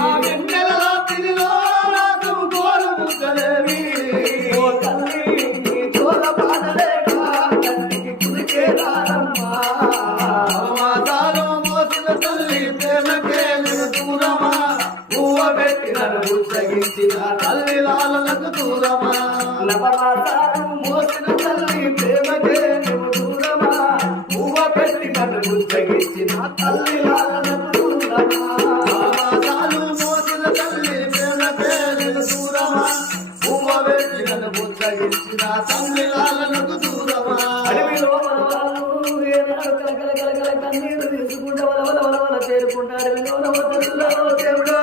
ఆ వెన్నెల రాత్రిలో నాకు గోరు ముద్దలేవి ఓ తల్లి నీ తోల పాటలేక తల్లికి కుదికే రారమ్మా మాతాలో మోసిన తల్లి ప్రేమకే నేను దూరమా పువ్వ పెట్టి నన్ను బుచ్చగించిన తల్లి లాలలకు దూరమా నవమాసాలు మోసిన తల్లి ప్రేమకే నేను దూరమా పువ్వ పెట్టి నన్ను బుచ్చగించిన తల్లి లాలలకు దూరమా నవమాసాలు మోసిన తల్లి ప్రేమకే నేను దూరమా పువ్వ పెట్టి నన్ను బుచ్చగించిన తల్లి లాలలకు దూరమా అడవిలో మనవాళ్ళు ఏనాడు కలకల కన్నీరు తీసుకుంటే వల వల వల వల చేరుకుంటారు దేవుడా